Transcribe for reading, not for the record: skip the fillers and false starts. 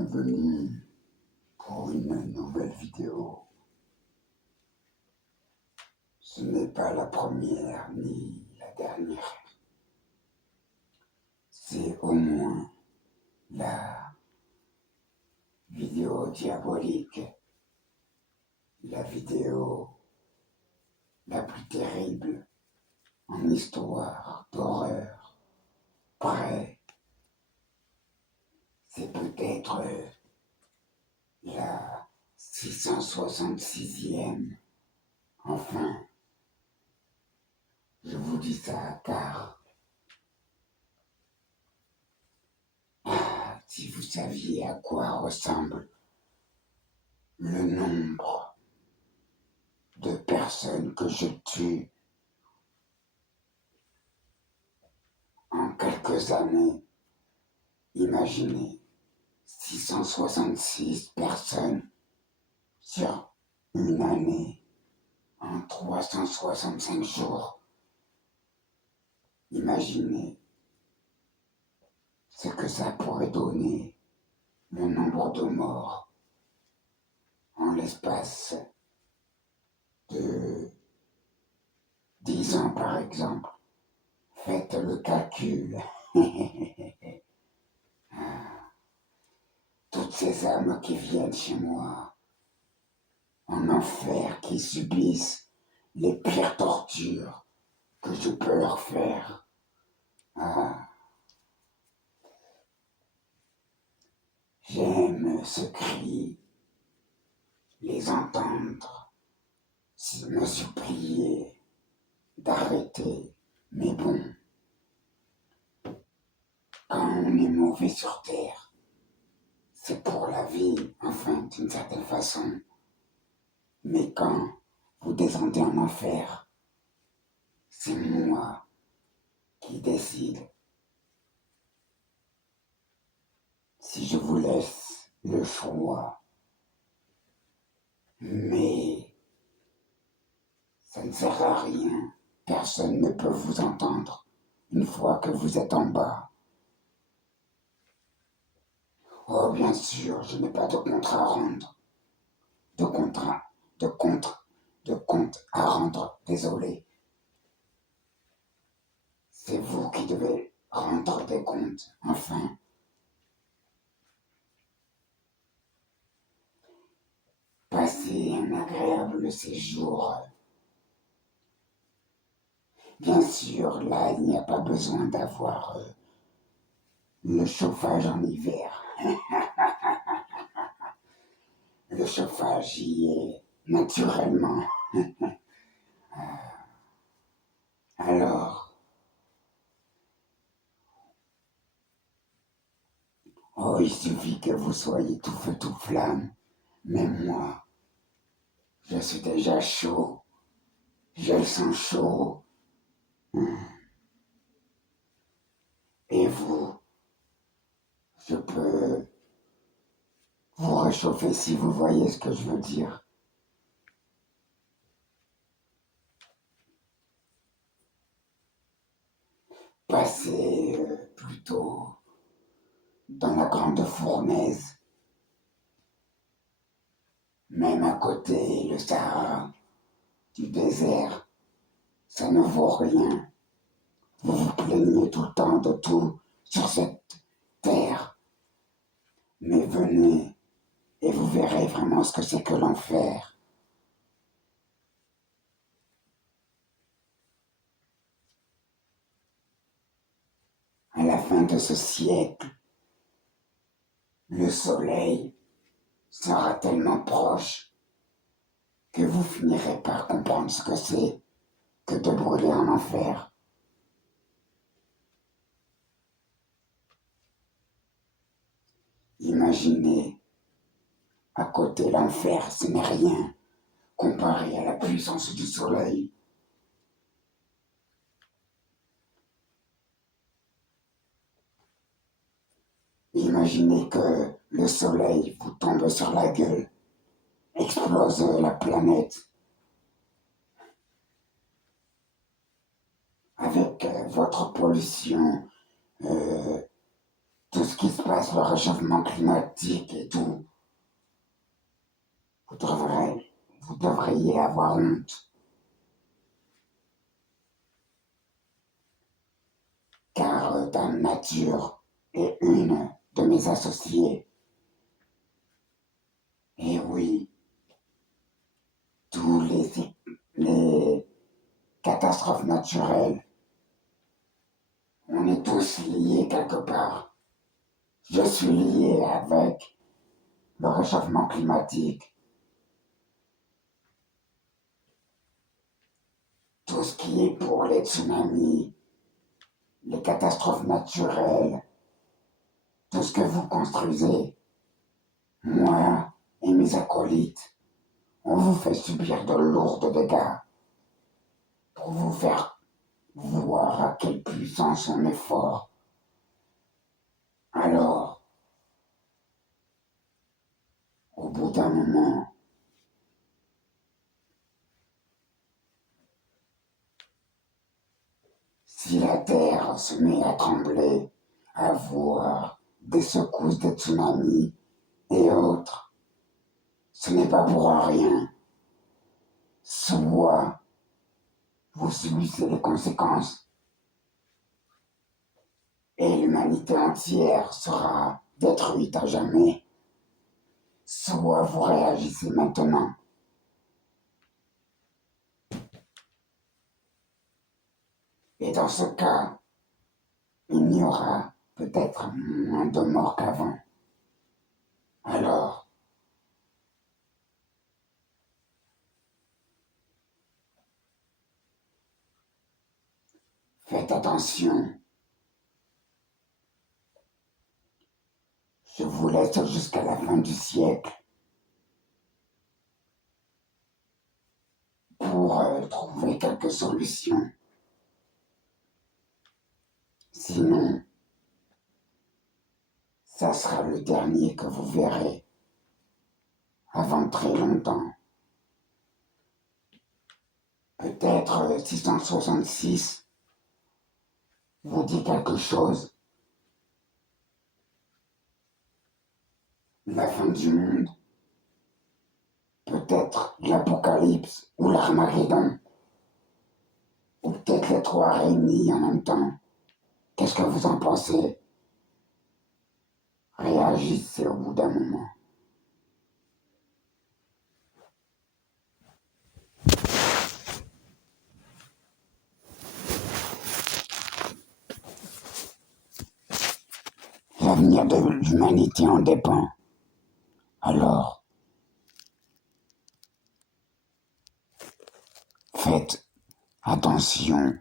bienvenue pour une nouvelle vidéo. Ce n'est pas la première ni la dernière. C'est au moins la vidéo diabolique, la vidéo la plus terrible en histoire d'horreur. Prêt, c'est peut-être la 666e. Enfin, je vous dis ça car si vous saviez à quoi ressemble le nombre de personnes que je tue en quelques années, imaginez 666 personnes sur une année en 365 jours. Imaginez ce que ça pourrait donner, le nombre de morts en l'espace de 10 ans par exemple. Faites le calcul. Toutes ces âmes qui viennent chez moi en enfer, qui subissent les pires tortures que je peux leur faire. J'aime ce cri, les entendre, me supplier d'arrêter. Mais bon, quand on est mauvais sur terre, c'est pour la vie, enfin d'une certaine façon. Mais quand vous descendez en enfer, c'est moi qui décide. Si je vous laisse le choix, mais ça ne sert à rien. Personne ne peut vous entendre une fois que vous êtes en bas. Oh, bien sûr, je n'ai pas de compte à rendre. De compte à rendre, désolé. C'est vous qui devez rendre des comptes, enfin. Passez un agréable séjour. Bien sûr, là, il n'y a pas besoin d'avoir le chauffage en hiver. Le chauffage y est naturellement. Alors, oh, il suffit que vous soyez tout feu, tout flamme. Mais moi, je suis déjà chaud. J'ai le sang chaud. Et vous, je peux vous réchauffer si vous voyez ce que je veux dire. Passez plutôt dans la grande fournaise. Même à côté, le Sahara, du désert, ça ne vaut rien. Vous vous plaignez tout le temps de tout sur cette terre. Mais venez et vous verrez vraiment ce que c'est que l'enfer. À la fin de ce siècle, le soleil sera tellement proche que vous finirez par comprendre ce que c'est que de brûler en enfer. Imaginez, à côté l'enfer, ce n'est rien comparé à la puissance du soleil. Imaginez que le soleil vous tombe sur la gueule, explose la planète avec votre pollution, tout ce qui se passe, le réchauffement climatique et tout, vous devriez avoir honte. Car Dame Nature est une de mes associées. Et oui, tous les catastrophes naturelles, on est tous liés quelque part. Je suis lié avec le réchauffement climatique. Tout ce qui est pour les tsunamis, les catastrophes naturelles, tout ce que vous construisez, moi et mes acolytes, on vous fait subir de lourds dégâts pour vous faire voir à quelle puissance on est fort. Alors, au bout d'un moment, si la terre se met à trembler, à voir des secousses de tsunamis et autres, ce n'est pas pour rien. Soit vous subissez les conséquences et l'humanité entière sera détruite à jamais, soit vous réagissez maintenant. Et dans ce cas, il n'y aura peut-être moins de morts qu'avant. Alors, faites attention. Je vous laisse jusqu'à la fin du siècle pour trouver quelques solutions. Sinon, ça sera le dernier que vous verrez avant très longtemps. Peut-être 666 vous dit quelque chose. La fin du monde. Peut-être l'Apocalypse ou l'Armageddon. Ou peut-être les trois réunis en même temps. Qu'est-ce que vous en pensez? Réagissez au bout d'un moment. L'avenir de l'humanité en dépend. Alors, faites attention